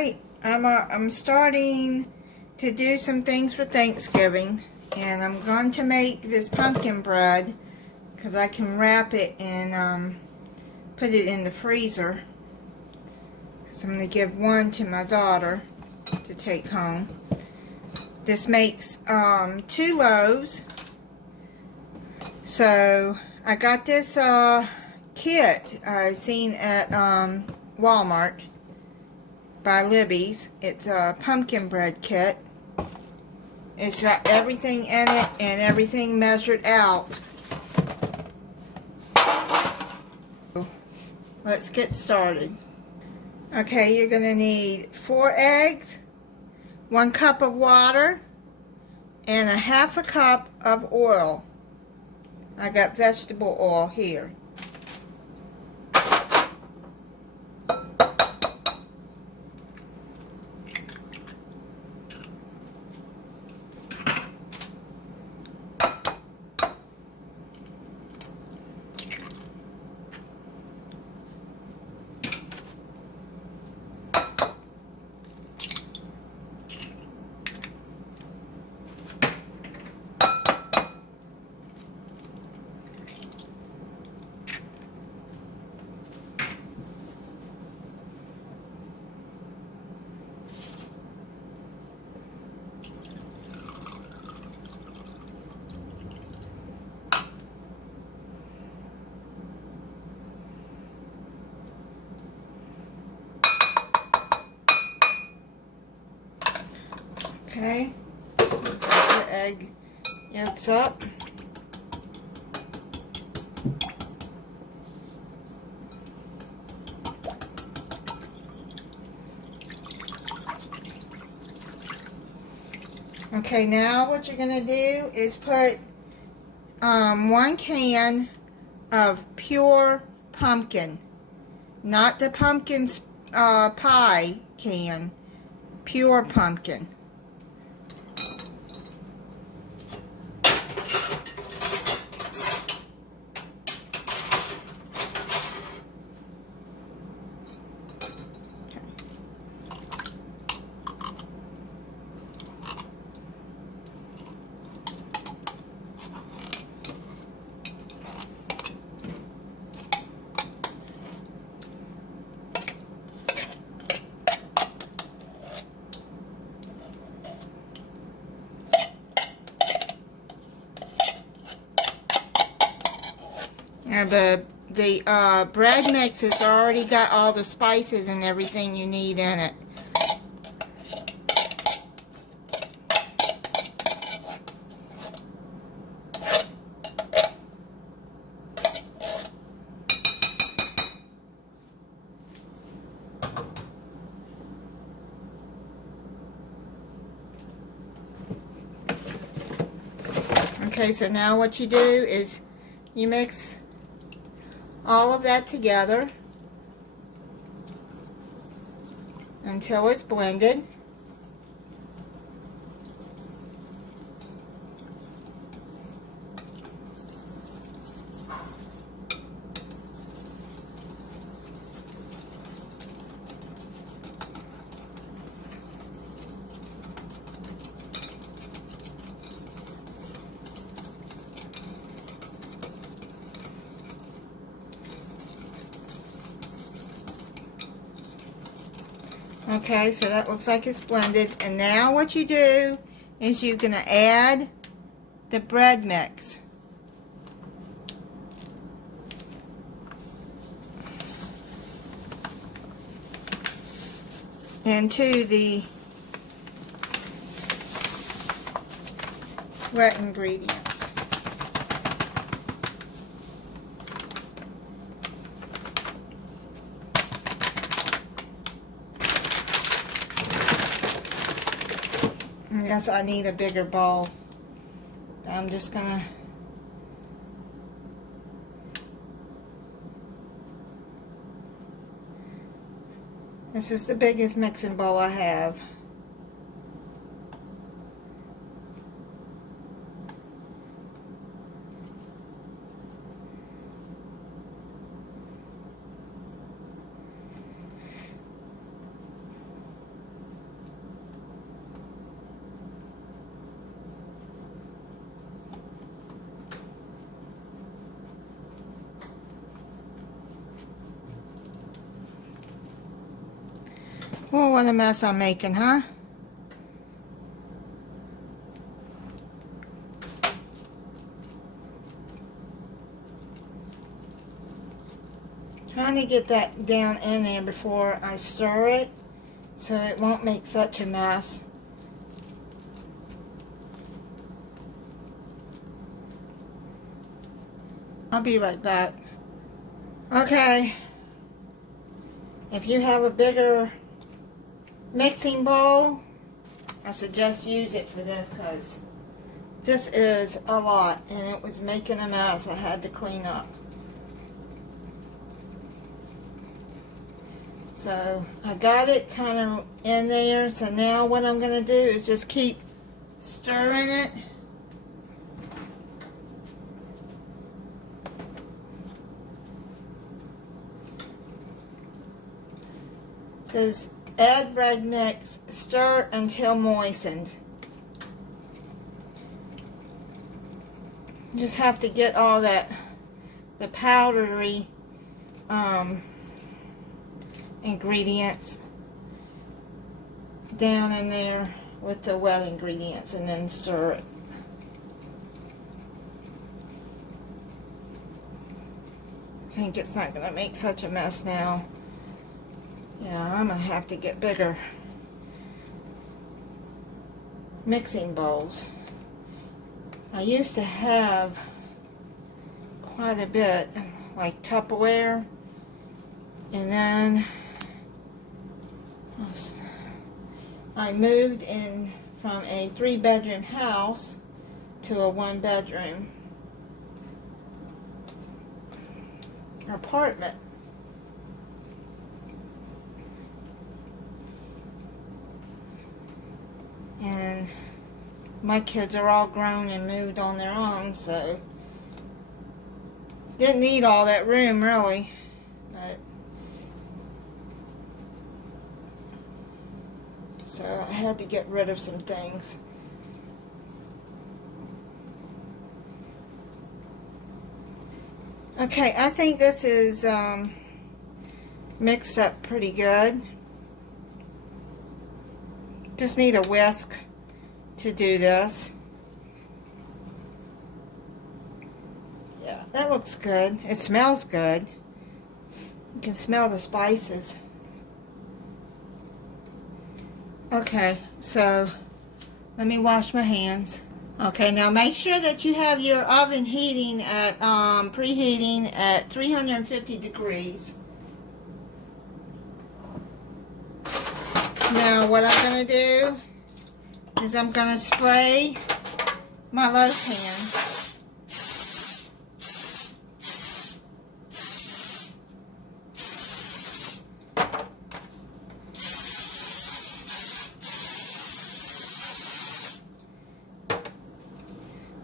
Alright, I'm starting to do some things for Thanksgiving, and I'm going to make this pumpkin bread because I can wrap it and put it in the freezer, because I'm going to give one to my daughter to take home. This makes 2 loaves. So I got this kit I seen at Walmart by Libby's. It's a pumpkin bread kit. It's got everything in it and everything measured out. Let's get started. Okay, you're going to need 4 eggs, 1 cup of water, and a 1/2 cup of oil. I got vegetable oil here. Okay, put the egg yolks up. Okay, now what you're going to do is put 1 can of pure pumpkin, not the pumpkin pie can, pure pumpkin. Now the bread mix has already got all the spices and everything you need in it. Okay, so now what you do is you mix all of that together until it's blended. Okay, so that looks like it's blended. And now what you do is you're going to add the bread mix. Into the wet ingredients. Yes, I need a bigger bowl. I'm just gonna this is the biggest mixing bowl I have. Well, what a mess I'm making, huh? Trying to get that down in there before I stir it so it won't make such a mess. I'll be right back. Okay. If you have a bigger mixing bowl, I suggest use it for this because this is a lot and it was making a mess. I had to clean up. So I got it kind of in there. So now what I'm going to do is just keep stirring it. It says add bread mix, stir until moistened. Just have to get all that, the powdery ingredients down in there with the wet ingredients and then stir it. I think it's not going to make such a mess now. Yeah, I'm going to have to get bigger mixing bowls. I used to have quite a bit, like Tupperware, and then I moved in from a 3-bedroom house to a 1-bedroom apartment. And my kids are all grown and moved on their own, so didn't need all that room really, but so I had to get rid of some things. Okay, I think this is mixed up pretty good. Just need a whisk to do this. Yeah, that looks good. It smells good. You can smell the spices. Okay, so let me wash my hands. Okay, now make sure that you have your oven heating at preheating at 350 degrees. Now what I'm going to do is I'm going to spray my loaf pan.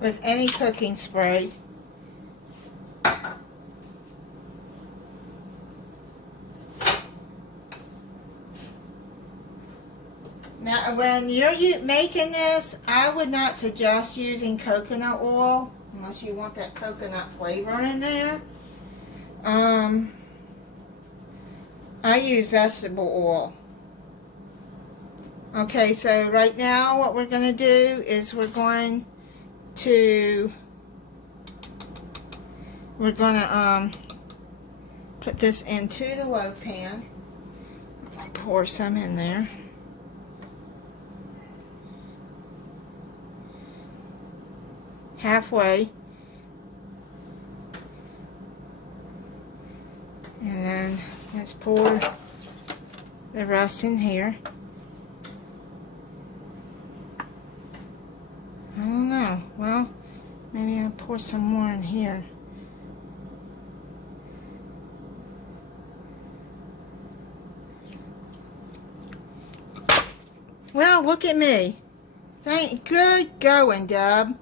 With any cooking spray. Now, when you're making this, I would not suggest using coconut oil unless you want that coconut flavor in there. I use vegetable oil. Okay, so right now what we're going to do is we're going to put this into the loaf pan. Pour some in there. Halfway. And then let's pour the rest in here. I don't know. Well, maybe I'll pour some more in here. Well, look at me. Good going, Dub.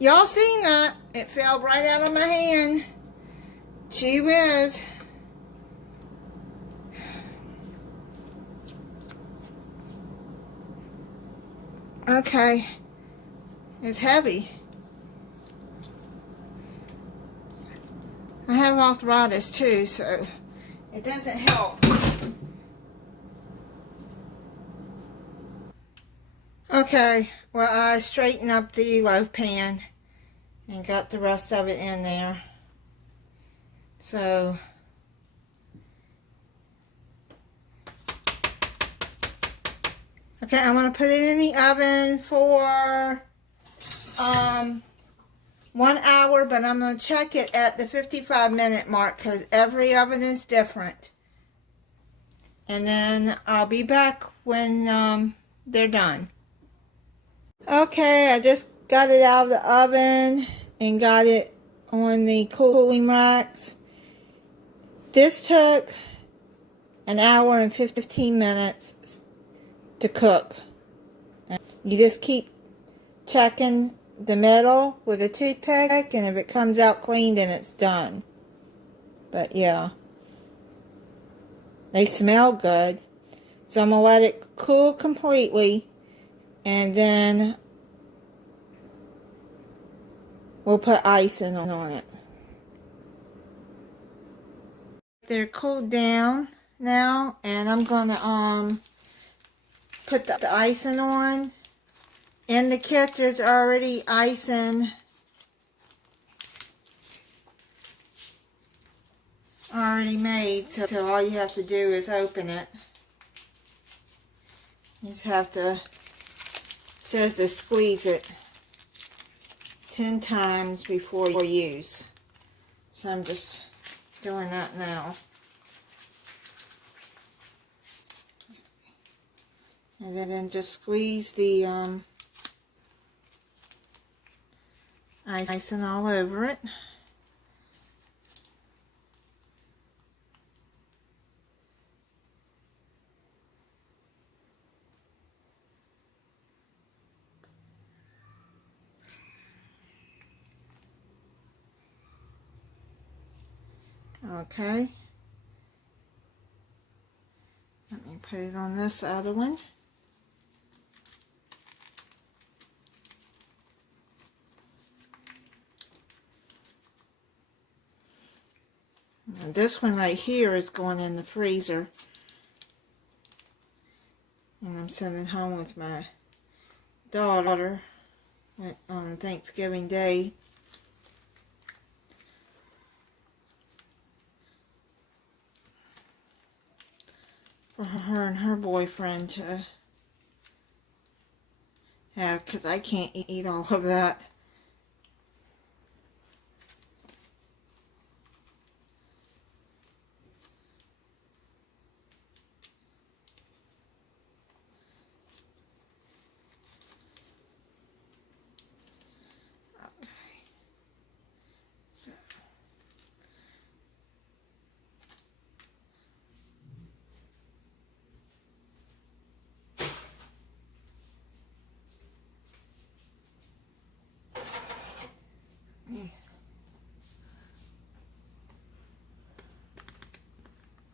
Y'all seen that? It fell right out of my hand. Gee whiz. Okay. It's heavy. I have arthritis too, so it doesn't help. Okay, well, I straightened up the loaf pan and got the rest of it in there. So, okay, I'm going to put it in the oven for 1 hour, but I'm going to check it at the 55-minute mark because every oven is different. And then I'll be back when they're done. Okay, I just got it out of the oven and got it on the cooling racks. This took 1 hour and 15 minutes to cook. You just keep checking the middle with a toothpick, and if it comes out clean, then it's done. But yeah, they smell good. So I'm going to let it cool completely, and then we'll put icing on it. They're cooled down now, and I'm going to put the icing on. In the kit, there's already icing already made, so all you have to do is open it. You just have to, it says to squeeze it 10 times before use. So I'm just doing that now. And then just squeeze the icing all over it. Okay. Let me put it on this other one. And this one right here is going in the freezer. And I'm sending home with my daughter on Thanksgiving Day. For her and her boyfriend to have, because I can't eat all of that.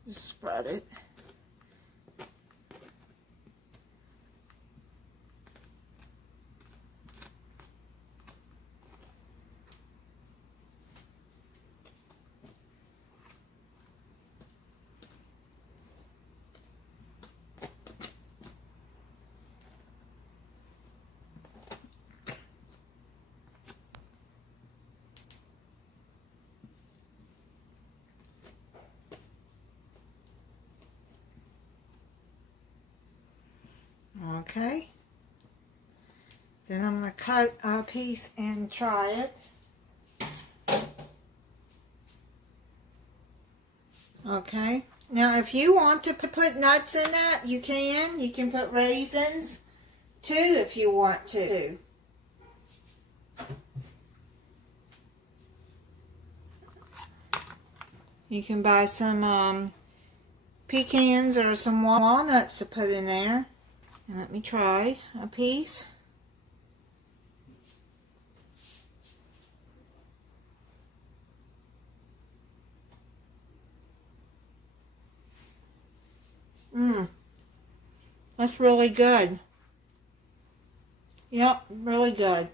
Just spread it. Okay. Then I'm going to cut a piece and try it. Okay. Now, if you want to put nuts in that, you can. You can put raisins, too, if you want to. You can buy some pecans or some walnuts to put in there. And let me try a piece. That's really good. Yep, really good.